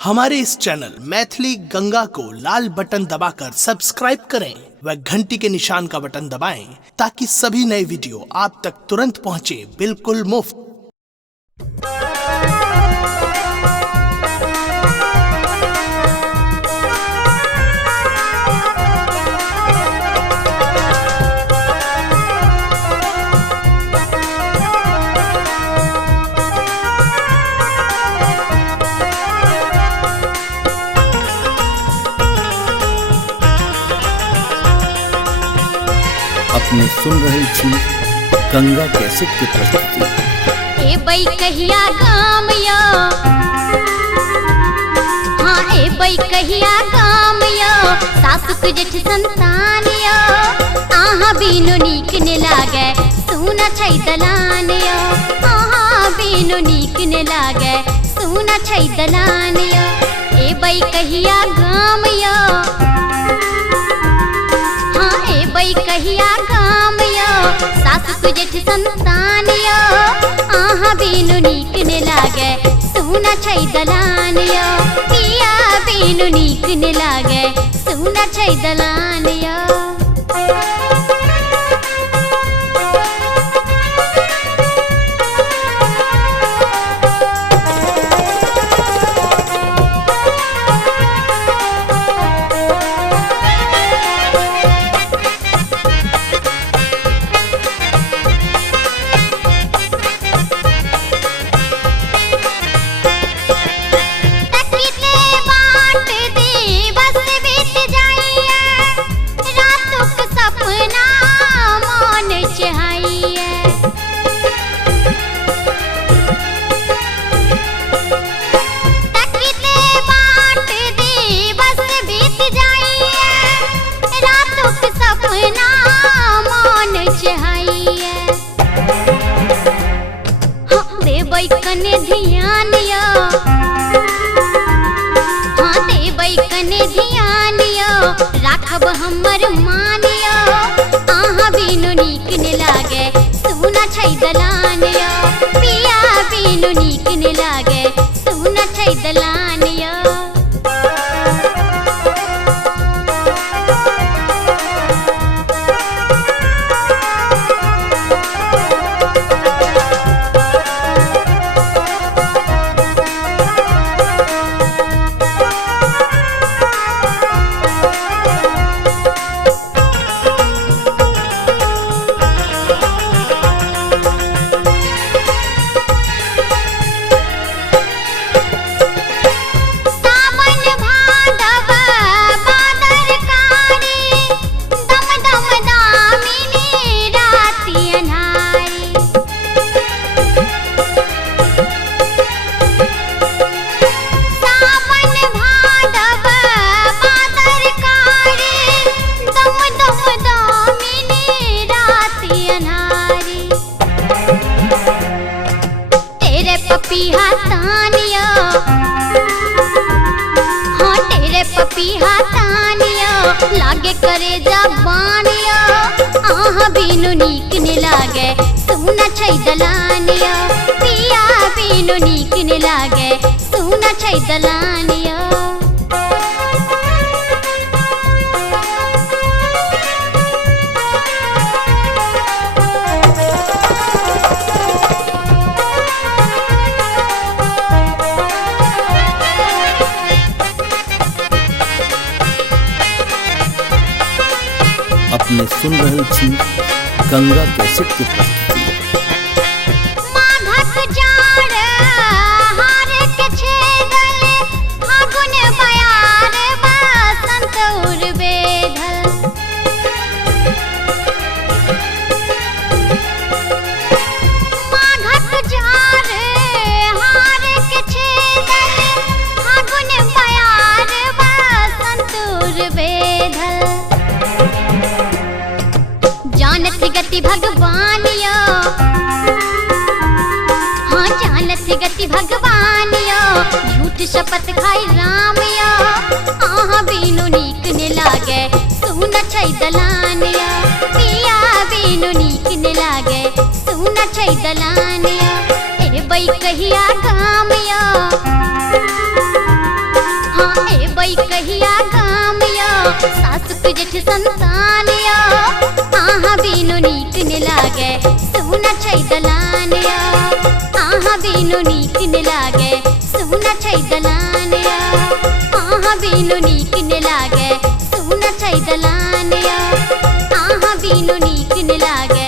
हमारे इस चैनल मैथिली गंगा को लाल बटन दबाकर सब्सक्राइब करें व घंटी के निशान का बटन दबाएं ताकि सभी नए वीडियो आप तक तुरंत पहुंचे बिल्कुल मुफ्त। अपने सुन रही छी गंगा कैसेट की प्रस्तुति। ए बई कहिया गाम यो, हाँ ए बई कहिया गाम यो, सासुक जेठ संतान यो, आहा बीनु नीक ने लागे सुना छै दलान यो, आहा बीनु नीक ने लागे सुना छै दलान यो। ए बई कहिया गाम यो, हाँ ए बई कहिया गाम यो, सासुक जेठ संतान यो, आहा बीनु नीक ने लागे सुना छै दलान यो, पिया बीनु नीक ने लागे सुना छै दलान यो। कने ध्यान यो, हाँ देबै कने ध्यान यो, राखब हमर मान यो, आहा बीनु नीक ने लागे सुना छै दलान यो, पिया बीनु नीक ने लागे सुना छै दलान यो। पपीहा तानियो, हाँ तेरे पपीहा तानियो, लागे करे जबानियो, आहा बीनु नीक ने लागे सुना छै दलानियो, पिया बीनु नीक ने लागे सुना छै दलानियो। अपने सुन रही छी गंगा कैसेट की प्रस्तुति। जानत गति भगवान यो, हाँ जानत गति भगवान यो, झूठ शपथ खाई राम यो, आहा बीनु नीक ने लागे सुना छै दलान यो, पिया बीनु नीक ने लागे सुना छै दलान यो। ए बई कहिया गाम यो, सासुक जेठ संतान यो आहा बिनु नीक ने लागे सुना छै दलान यो आहा बिनु नीक ने लागे सुना छै दलान यो आहा बिनु नीक ने लागे सुना छै दलान यो आहा बिनु नीक ने लागे